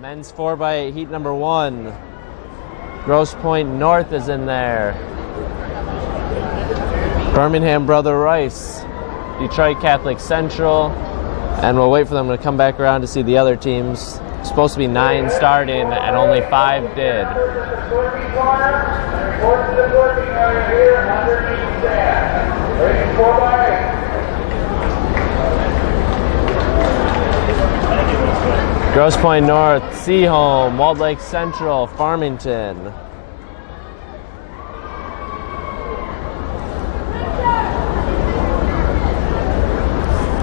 Men's 4x8 heat number 1. Grosse Pointe North is in there. Birmingham Brother Rice, Detroit Catholic Central, and we'll wait for them to come back around to see the other teams. Supposed to be 9 starting, and only 5 did. Grosse Pointe North, Seaholm, Walled Lake Central, Farmington.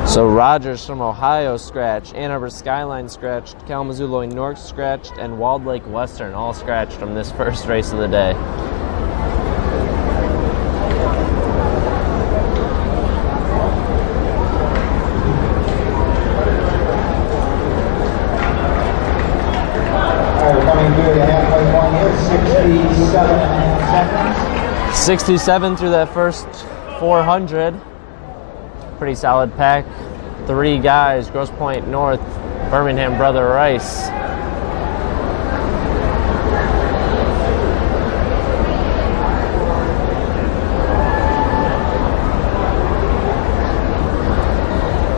So Rogers from Ohio scratched, Ann Arbor Skyline scratched, Kalamazoo Loy North scratched, and Walled Lake Western all scratched from this first race of the day. Coming through the halfway point here, 67 seconds. 67 through that first 400. Pretty solid pack. 3 guys, Grosse Pointe North, Birmingham Brother Rice.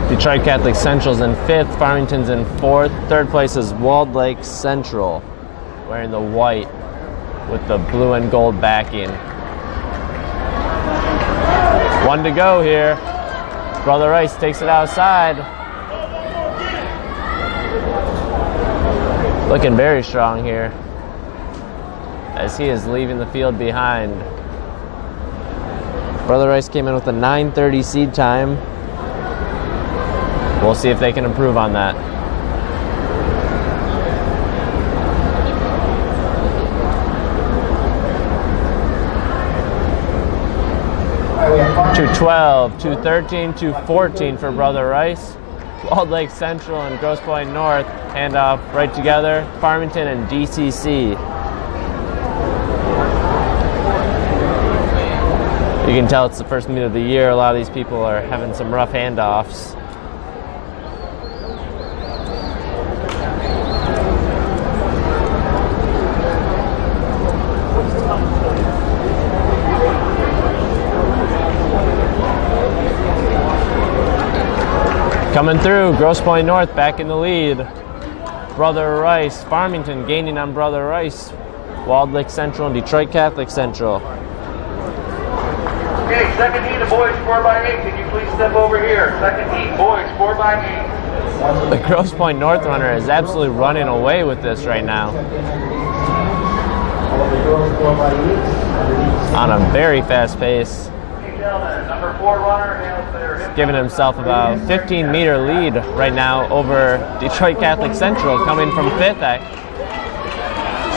Detroit Catholic Central's in 5th, Farmington's in 4th. 3rd place is Walled Lake Central, wearing the white with the blue and gold backing. 1 to go here. Brother Rice takes it outside. Looking very strong here as he is leaving the field behind. Brother Rice came in with a 9:30 seed time. We'll see if they can improve on that. .212, .213, .214 for Brother Rice. Walled Lake Central and Grosse Pointe North hand off right together. Farmington and DCC. You can tell it's the first meet of the year. A lot of these people are having some rough handoffs. Coming through, Grosse Pointe North back in the lead. Brother Rice, Farmington gaining on Brother Rice. Walled Lake Central and Detroit Catholic Central. Okay, second heat of boys 4x8. Can you please step over here? Second heat, boys 4x8. The Grosse Pointe North runner is absolutely running away with this right now. On a very fast pace. Number 4 runner has their Giving himself about 15-meter lead right now over Detroit Catholic Central, coming from 5th.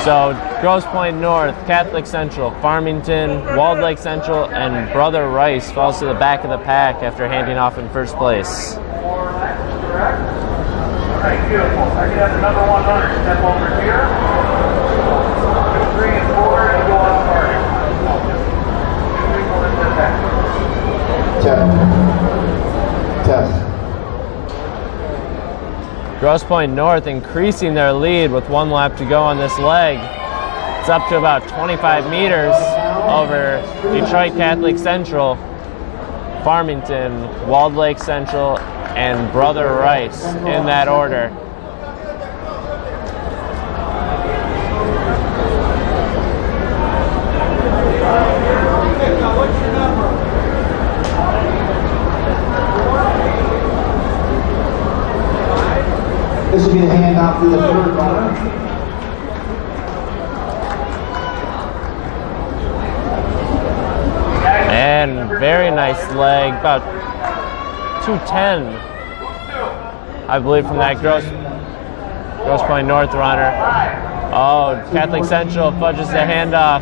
So Grosse Pointe North, Catholic Central, Farmington, Walled Lake Central, and Brother Rice falls to the back of the pack after handing off in first place. All right, beautiful. I can have the number 1 runner step over here. 2, 3, and 4, and go on target. 2, 3, 4, and step back. Test. Grosse Pointe North increasing their lead with 1 lap to go on this leg. It's up to about 25 meters over Detroit Catholic Central, Farmington, Walled Lake Central, and Brother Rice in that order. This will be the handoff to the 3rd runner. And very nice leg, about 210, I believe, from that Grosse Pointe North runner. Oh, Catholic Central fudges the handoff.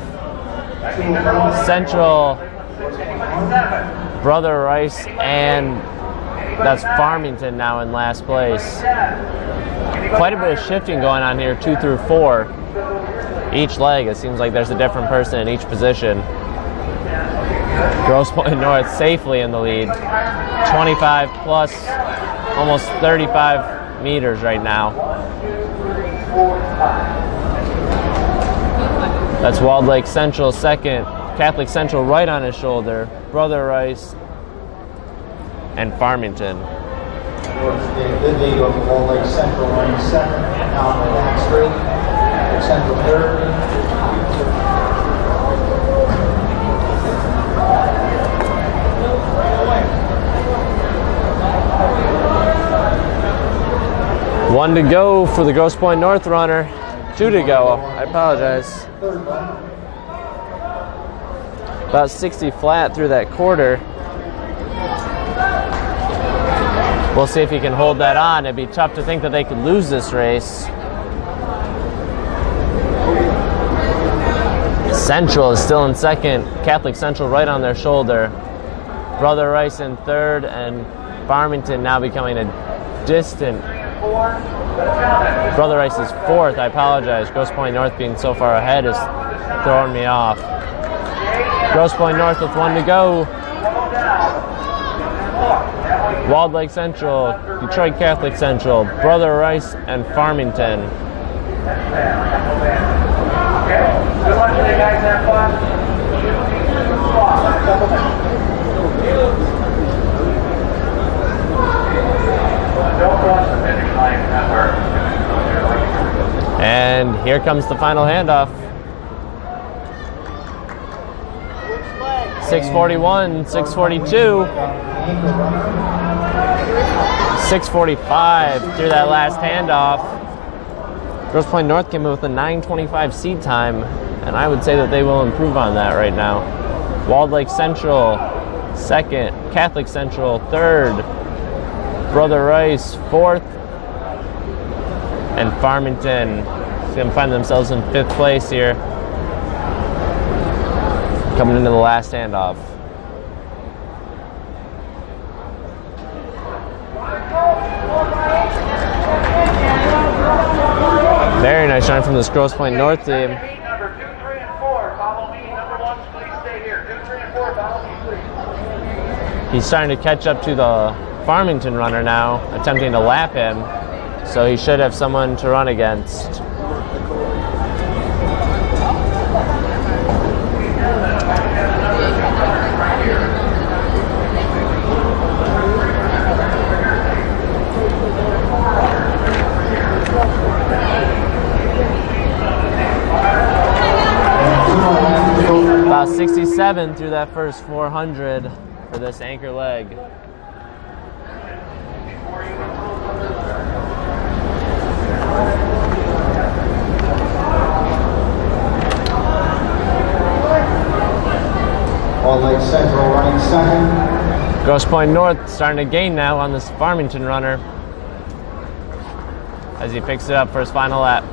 Central, Brother Rice, and that's Farmington now in last place. Quite a bit of shifting going on here, 2 through 4. Each leg, it seems like there's a different person in each position. Grosse Pointe North safely in the lead. 25 plus, almost 35 meters right now. That's Walled Lake Central second, Catholic Central right on his shoulder, Brother Rice, and Farmington. Good lead of Walled Lake Central running second, down the back straight. Central third. One to go for the Grosse Pointe North runner. Two to go. I apologize. About 60 flat through that quarter. We'll see if he can hold that on. It'd be tough to think that they could lose this race. Central is still in second. Catholic Central right on their shoulder. Brother Rice in third, and Farmington now becoming a distant. Brother Rice is fourth. I apologize. Grosse Pointe North being so far ahead is throwing me off. Grosse Pointe North with one to go. Walled Lake Central, Detroit Catholic Central, Brother Rice, and Farmington. Good luck today, guys. Have fun. Don't cross the finish line. And here comes the final handoff. 641, 642, 645 through that last handoff. Grosse Pointe North came in with a 9:25 seed time, and I would say that they will improve on that right now. Walled Lake Central, second. Catholic Central, third. Brother Rice, fourth. And Farmington is going to find themselves in fifth place here, coming into the last handoff. Very nice shine from this Grosse Pointe North team. Number 2, 3, and 4. Follow me. Number 1, please stay here. 2, 3, and 4. Follow me, please. He's starting to catch up to the Farmington runner now, attempting to lap him. So he should have someone to run against. About 67 through that first 400 for this anchor leg. Walled Lake Central running second. Grosse Pointe North starting to gain now on this Farmington runner as he picks it up for his final lap.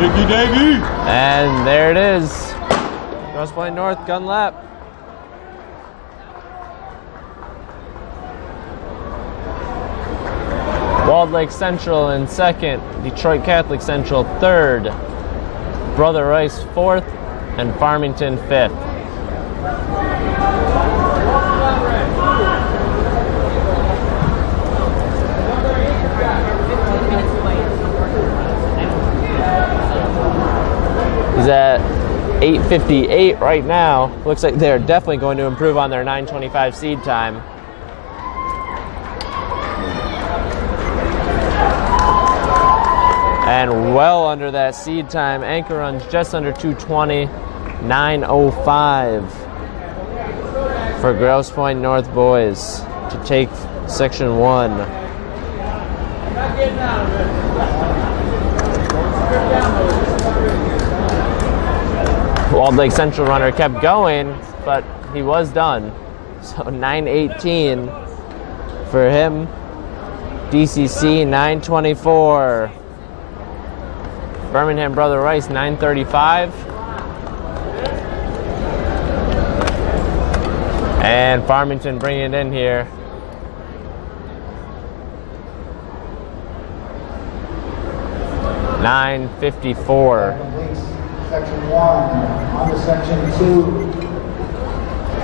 Dicky Davy! And there it is. Grosse Pointe North gun lap. Walled Lake Central in second. Detroit Catholic Central third. Brother Rice fourth, and Farmington fifth. He's at 8:58 right now. Looks like they're definitely going to improve on their 9:25 seed time. And well under that seed time. Anchor runs just under 2:20, 9:05 for Grosse Pointe North boys to take section 1. Walled Lake Central runner kept going, but he was done. So 9:18 for him. DCC 9:24. Birmingham Brother Rice 9:35. And Farmington bringing it in here. $9:54. Section 1, on to section 2.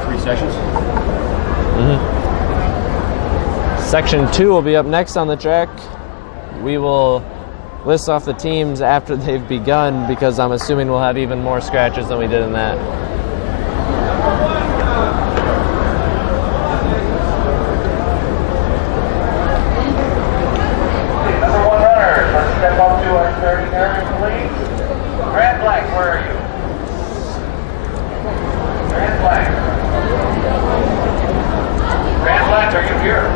3 sections. Section 2 will be up next on the track. We will list off the teams after they've begun because I'm assuming we'll have even more scratches than we did in that. Number 1 runner, let's step up to our 30 area, please. Grant Black, where are you? Grant Black. Grant Black, are you here?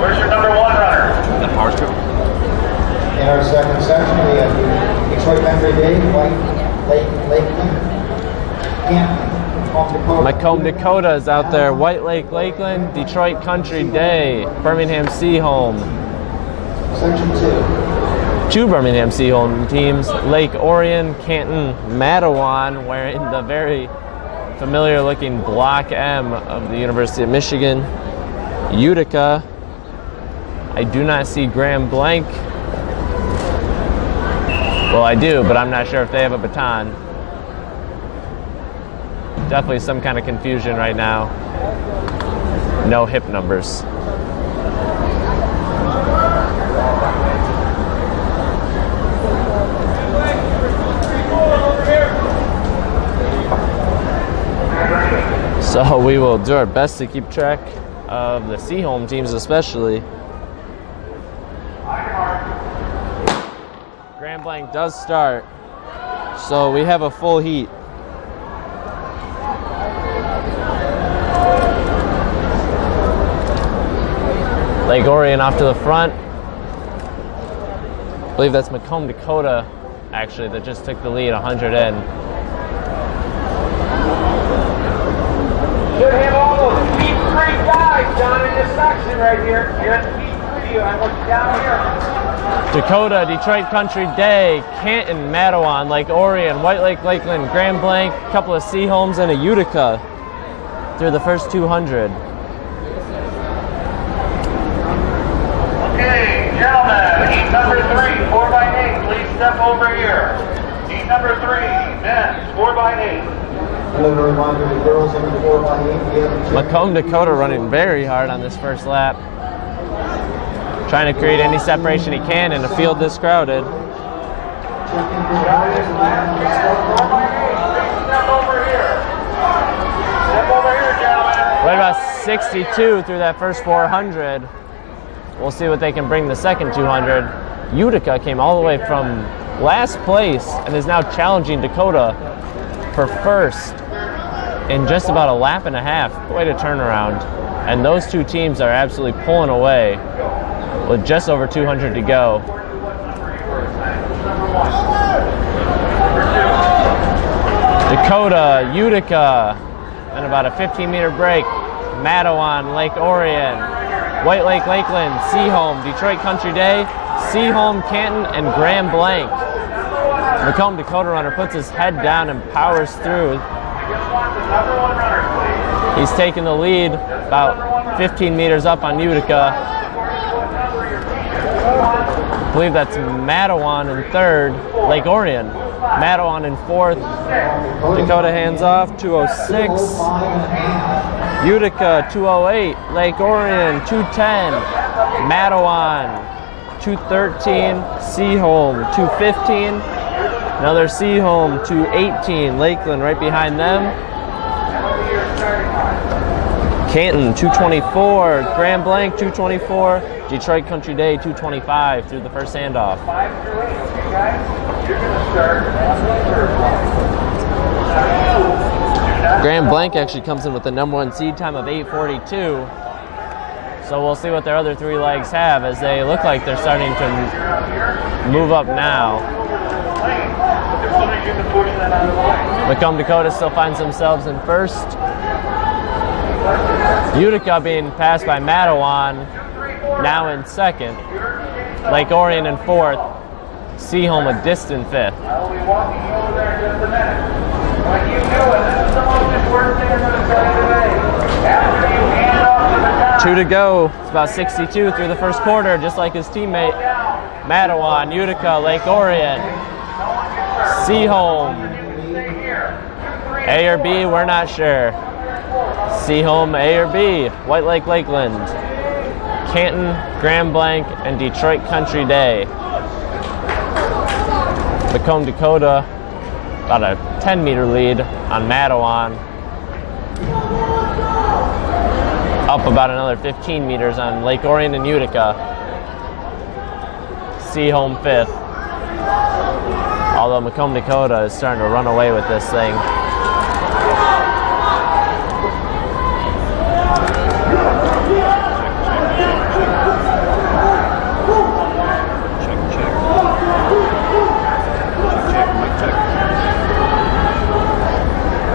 Where's your number 1 runner? The power strip. In our second section, we have the Detroit Country Day, White Lake, Lakeland, Canton, Home Dakota. Macomb, Dakota is out there. White Lake, Lakeland, Detroit Country Day, Birmingham Seaholm. Section 2. 2 Birmingham Seaholm teams, Lake Orion, Canton, Mattawan, wearing the very familiar looking Block M of the University of Michigan. Utica, I do not see Graham Blank. Well, I do, but I'm not sure if they have a baton. Definitely some kind of confusion right now. No hip numbers. So we will do our best to keep track of the Seaholm teams especially. Grand Blanc does start, so we have a full heat. Lake Orion off to the front. I believe that's Macomb, Dakota, actually, that just took the lead 100 in. Should have all those Speed 3 guys down in this section right here. You're at Speed 3, I want you down here. Dakota, Detroit Country Day, Canton, Mattawan, Lake Orion, White Lake, Lakeland, Grand Blanc, a couple of Seaholms, and a Utica through the first 200. Okay, gentlemen, heat number 3, 4x8, please step over here. Heat number 3, men, 4x8. Another reminder to girls under 4x8. We have a Macomb, Dakota running very hard on this first lap. Trying to create any separation he can in a field this crowded. Step over here. Step over here, gentlemen. Right about 62 through that first 400. We'll see what they can bring the second 200. Utica came all the way from last place and is now challenging Dakota for first in just about a lap and a half. Quite a turnaround. And those two teams are absolutely pulling away with just over 200 to go. Dakota, Utica, and about a 15-meter break. Mattawan, Lake Orion, White Lake, Lakeland, Seaholm, Detroit Country Day, Seaholm, Canton, and Grand Blanc. Macomb, Dakota runner puts his head down and powers through. He's taking the lead about 15 meters up on Utica. I believe that's Mattawan in third, Lake Orion. Mattawan in fourth. Dakota hands off, 206. Utica, 208. Lake Orion, 210. Mattawan, 213. Seaholm, 215. Another Seaholm, 218. Lakeland right behind them. Canton, 224. Grand Blanc, 224. Detroit Country Day, 225 through the first handoff. Grand Blanc actually comes in with the number 1 seed time of 8:42. So we'll see what their other 3 legs have as they look like they're starting to move up now. Macomb, Dakota still finds themselves in first. Utica being passed by Mattawan, now in second. Lake Orion in fourth. Seaholm a distant fifth. I will be walking you over there in just a minute. Like you do it, this is the most important thing I'm going to tell you today. After you hand off to the guy. 2 to go. It's about 62 through the first quarter, just like his teammate. Mattawan, Utica, Lake Orion, Seaholm. A or B, we're not sure. Seaholm, A or B. White Lake, Lakeland. Canton, Grand Blanc, and Detroit Country Day. Macomb, Dakota, about a 10-meter lead on Mattawan. Up about another 15 meters on Lake Orion and Utica. Seaholm 5th. Although Macomb, Dakota is starting to run away with this thing.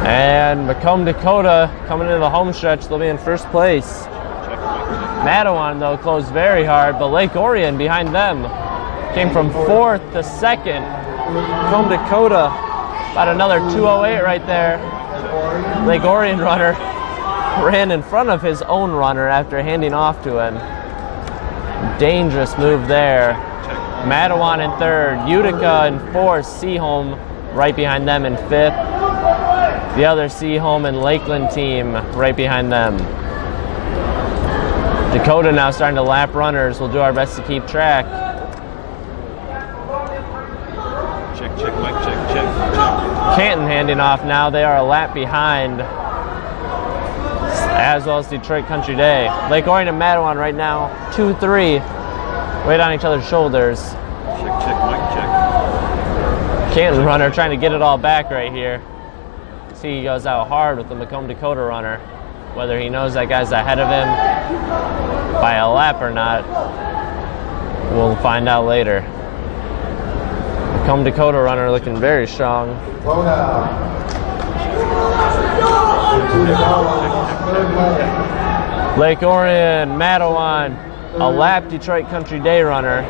And Macomb, Dakota coming into the home stretch, they'll be in first place. Mattawan, though, closed very hard, but Lake Orion behind them came from 4th to 2nd. Macomb, Dakota, about another 2:08 right there. Lake Orion runner ran in front of his own runner after handing off to him. Dangerous move there. Mattawan in 3rd, Utica in 4th, Seaholm right behind them in 5th. The other Seaholm and Lakeland team right behind them. Dakota now starting to lap runners. We'll do our best to keep track. Check, Mike, check. Canton handing off now. They are a lap behind, as well as Detroit Country Day. Lake Orion and Mattawan right now, 2-3, right on each other's shoulders. Check, Mike, check. Canton runner trying to get it all back right here. See, he goes out hard with the Macomb, Dakota runner. Whether he knows that guy's ahead of him by a lap or not, we'll find out later. Macomb, Dakota runner looking very strong. Lake Orion, Mattawan, a lap Detroit Country Day runner.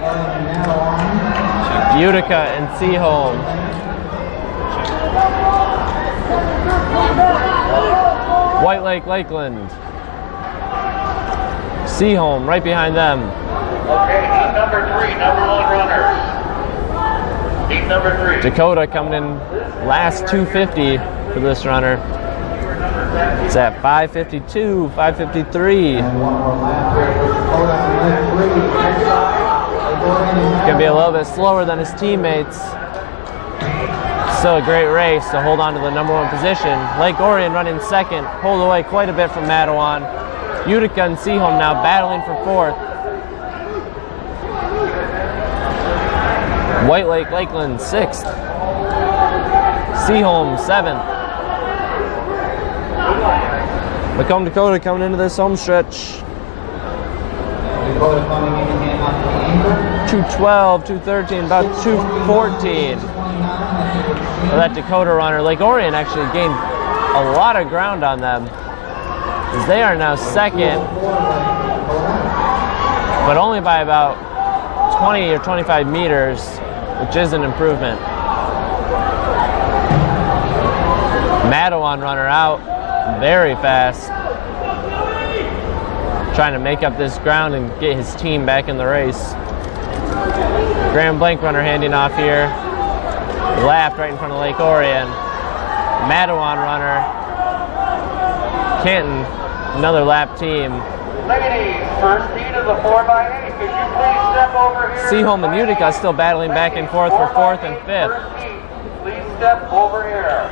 Utica and Seaholm. White Lake, Lakeland. Seaholm right behind them. Okay, heat number 3, number 1 runners. Heat number 3. Dakota coming in last 250 for this runner. It's at 5:52, 5:53. Gonna be a little bit slower than his teammates. Still a great race to hold on to the number 1 position. Lake Orion running 2nd, pulled away quite a bit from Mattawan. Utica and Seaholm now battling for 4th. White Lake, Lakeland 6th. Seaholm 7th. Macomb, Dakota coming into this home stretch. 2:12, 2:13, about 2:14. For that Dakota runner. Lake Orion actually gained a lot of ground on them, as they are now 2nd, but only by about 20 or 25 meters, which is an improvement. Mattawan runner out very fast, trying to make up this ground and get his team back in the race. Grand Blanc runner handing off here. Lapped right in front of Lake Orion. Mattawan runner. Canton, another lap team. Ladies, first heat of the 4x8. Could you please step over here? Seaholm and Utica still battling back and forth for 4th and 5th. First heat. Please step over here.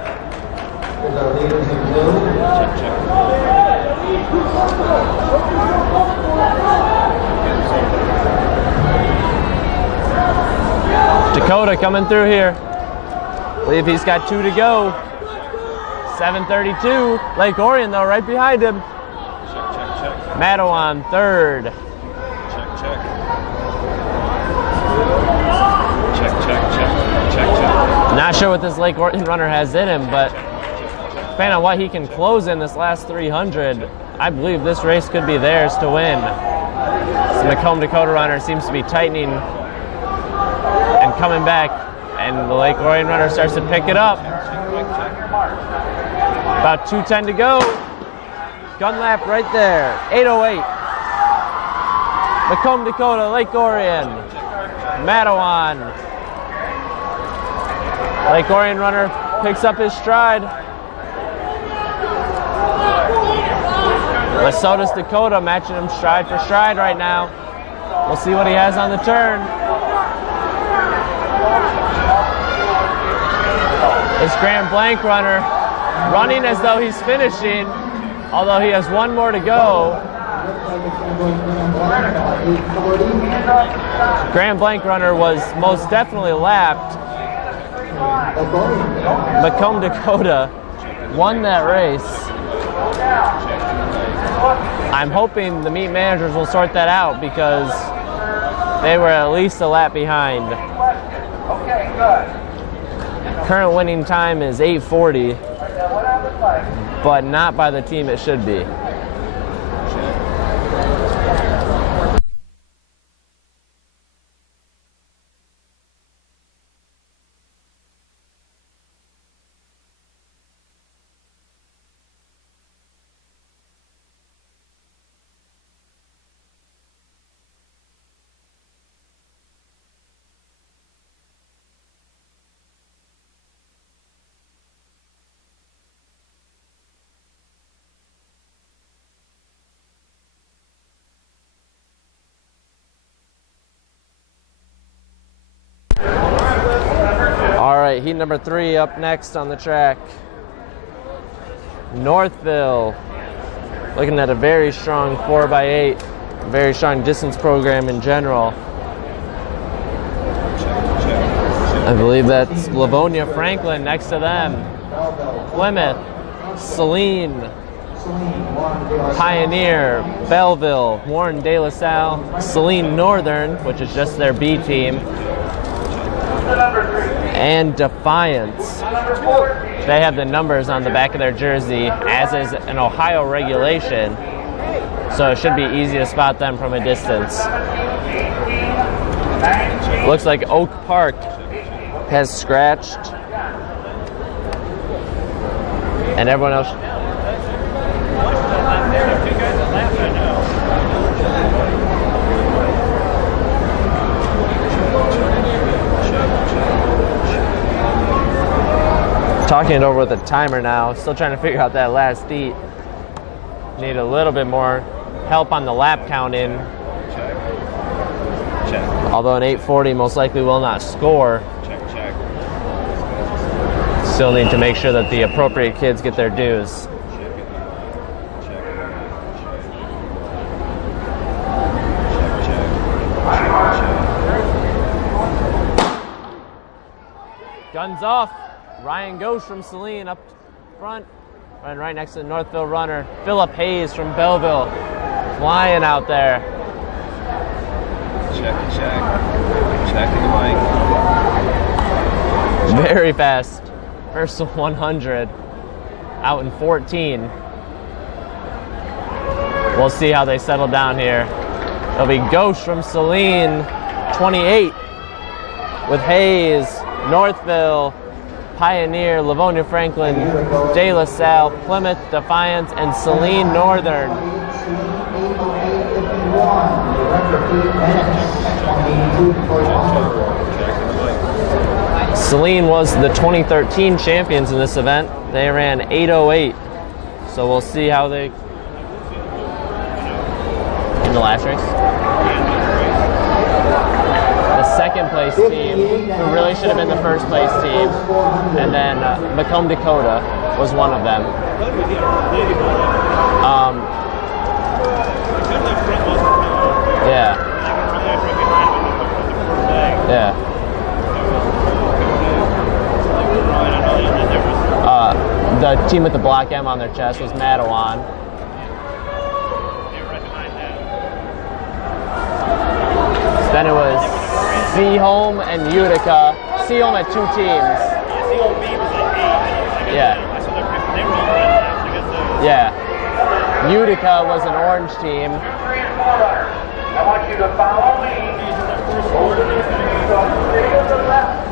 Dakota coming through here. I believe he's got 2 to go. 7:32. Lake Orion, though, right behind him. Check. Mattawan 3rd. Check. Not sure what this Lake Orion runner has in him, but depending on what he can close in this last 300, I believe this race could be theirs to win. The Macomb, Dakota runner seems to be tightening and coming back, and the Lake Orion runner starts to pick it up. About 2:10 to go. Gun lap right there. 8:08. Macomb, Dakota, Lake Orion, Mattawan. Lake Orion runner picks up his stride. Lesoto's Dakota matching him stride for stride right now. We'll see what he has on the turn. This Grand Blanc runner running as though he's finishing, although he has one more to go. Grand Blanc runner was most definitely lapped. Macomb Dakota won that race. I'm hoping the meet managers will sort that out because they were at least a lap behind. Current winning time is 8:40, but not by the team it should be. Heat number 3 up next on the track. Northville, looking at a very strong 4x8, very strong distance program in general. I believe that's Livonia Franklin next to them. Plymouth, Saline, Pioneer, Belleville, Warren De La Salle, Saline Northern, which is just their B team, and Defiance. They have the numbers on the back of their jersey, as is an Ohio regulation, so it should be easy to spot them from a distance. Looks like Oak Park has scratched, and everyone else. Talking it over with a timer now, still trying to figure out that last heat. Need a little bit more help on the lap counting. Check. Although an 8:40 most likely will not score. Check. Still need to make sure that the appropriate kids get their dues. Guns off. Ryan Ghosh from Saline up front, running right next to the Northville runner. Philip Hayes from Belleville, flying out there. Checking the mic. Very fast. First 100, out in 14. We'll see how they settle down here. It'll be Ghosh from Saline, 28, with Hayes, Northville, Pioneer, Livonia Franklin, De La Salle, Plymouth, Defiance, and Saline Northern. Saline was the 2013 champions in this event. They ran 8:08, so we'll see how they in the last race. Second place team, who really should have been the first place team, and then Macomb Dakota was one of them. Yeah. The team with the black M on their chest was Madawan. Then it was Seaholm and Utica. Seaholm had 2 teams. Yeah. Yeah. Utica was an orange team. I want you to follow me.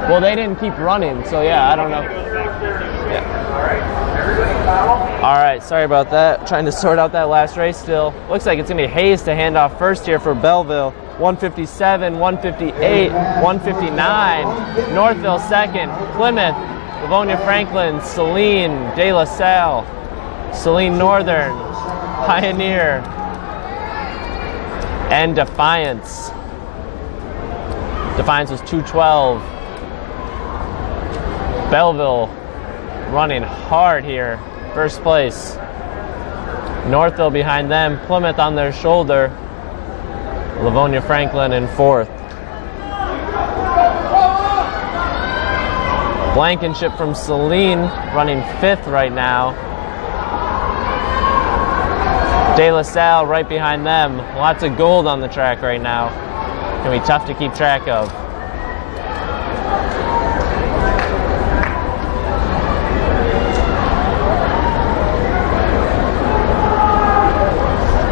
Well, they didn't keep running, so yeah, I don't know. Yeah. All right, sorry about that. Trying to sort out that last race still. Looks like it's going to be Hayes to hand off first here for Belleville. 157, 158, 159. Northville second. Plymouth, Livonia Franklin, Saline, De La Salle, Saline Northern, Pioneer, and Defiance. Defiance was 212. Belleville running hard here, first place. Northville behind them, Plymouth on their shoulder. Livonia Franklin in fourth. Blankenship from Saline running fifth right now. De La Salle right behind them. Lots of gold on the track right now. Gonna be tough to keep track of.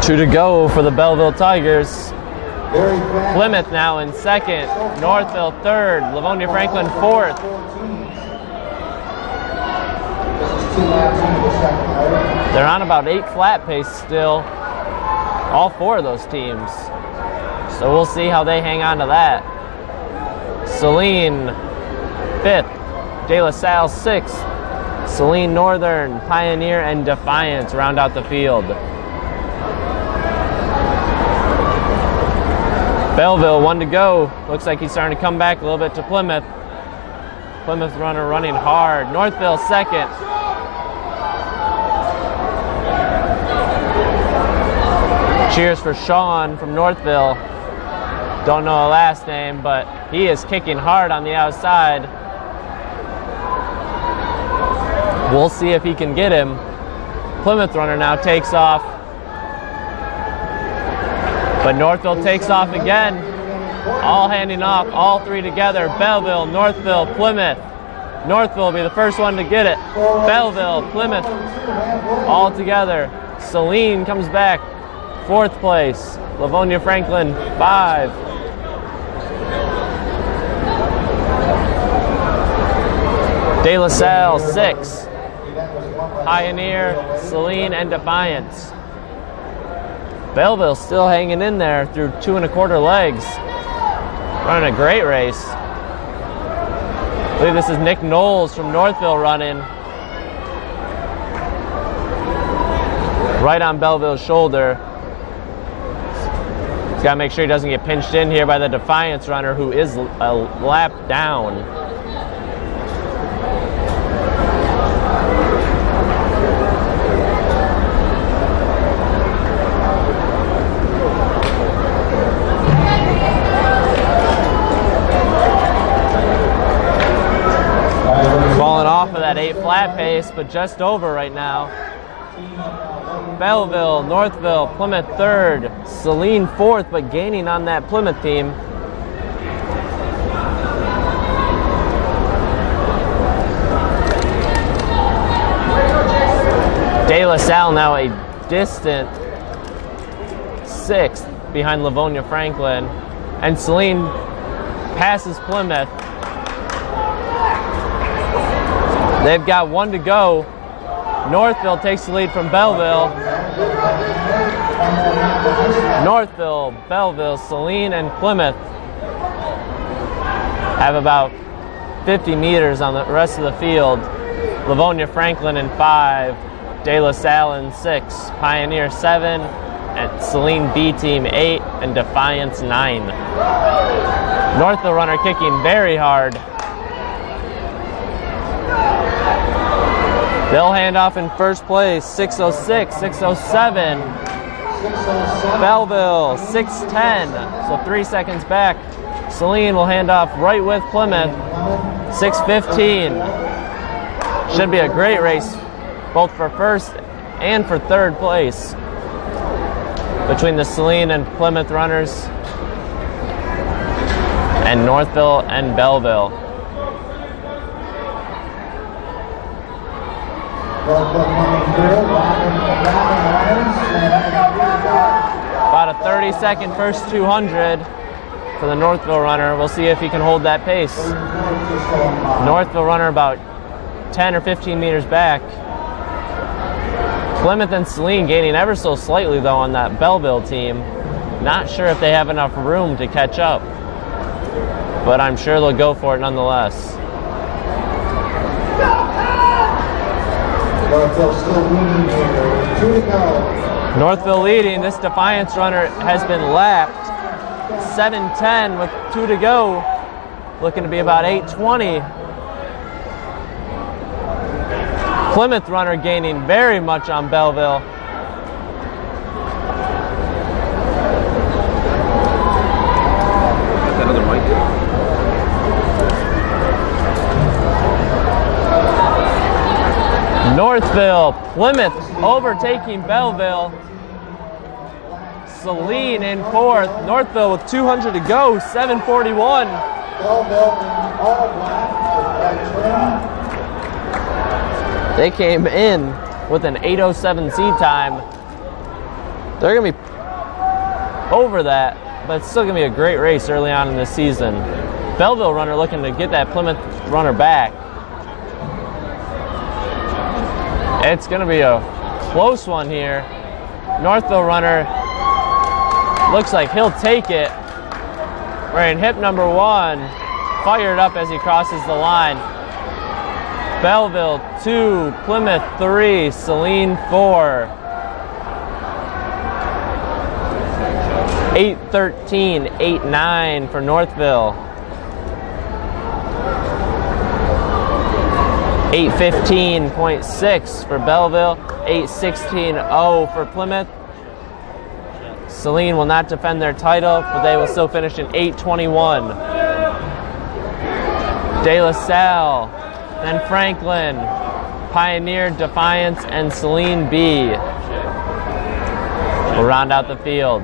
Two to go for the Belleville Tigers. Very fast. Plymouth now in second, Northville third, Livonia Franklin fourth. This is 2 laps into the second, right? They're on about 8 flat pace still, all 4 of those teams. So we'll see how they hang on to that. Saline, 5th. De La Salle, 6th. Saline Northern, Pioneer, and Defiance round out the field. Belleville, 1 to go. Looks like he's starting to come back a little bit to Plymouth. Plymouth runner running hard. Northville, 2nd. Cheers for Sean from Northville. Don't know a last name, but he is kicking hard on the outside. We'll see if he can get him. Plymouth runner now takes off. But Northville takes off again. All handing off, all 3 together. Belleville, Northville, Plymouth. Northville will be the first one to get it. Belleville, Plymouth, all together. Saline comes back, 4th place. Livonia Franklin, 5. De La Salle, 6. Pioneer, Saline, and Defiance. Belleville still hanging in there through 2 1/4 legs. Running a great race. I believe this is Nick Knowles from Northville running. Right on Belleville's shoulder. He's got to make sure he doesn't get pinched in here by the Defiance runner, who is a lap down. Falling off of that 8 flat pace, but just over right now. Belleville, Northville, Plymouth 3rd, Saline 4th, but gaining on that Plymouth team. De La Salle now a distant 6th behind Livonia Franklin, and Saline passes Plymouth. They've got 1 to go. Northville takes the lead from Belleville. Northville, Belleville, Saline, and Plymouth have about 50 meters on the rest of the field. Livonia Franklin in 5, De La Salle in 6, Pioneer 7, and Saline B team 8, and Defiance 9. Northville runner kicking very hard. They'll hand off in first place, 6:06, 6:07. Belleville, 6:10, so 3 seconds back. Saline will hand off right with Plymouth, 6:15. Should be a great race, both for first and for 3rd place, between the Saline and Plymouth runners, and Northville and Belleville. About a 30-second first 200 for the Northville runner. We'll see if he can hold that pace. Northville runner about 10 or 15 meters back. Plymouth and Saline gaining ever so slightly though on that Belleville team. Not sure if they have enough room to catch up, but I'm sure they'll go for it nonetheless. Northville still leading here. 2 to go. Northville leading. This Defiance runner has been lapped. 7:10 with 2 to go. Looking to be about 8:20. Plymouth runner gaining very much on Belleville. Got that other mic. Northville, Plymouth overtaking Belleville. Celine in fourth. Northville with 200 to go, 7:41. Belleville all black for Huron. They came in with an 8:07 seed time. They're going to be over that, but it's still going to be a great race early on in the season. Belleville runner looking to get that Plymouth runner back. It's going to be a close one here. Northville runner looks like he'll take it. Wearing hip number 1, fired up as he crosses the line. Belleville 2, Plymouth 3, Celine 4. 8:13, 8:9 for Northville. 8:15.6 for Belleville. 8:16.0 for Plymouth. Celine will not defend their title, but they will still finish in 8:21. De La Salle, then Franklin, Pioneer, Defiance, and Celine B will round out the field.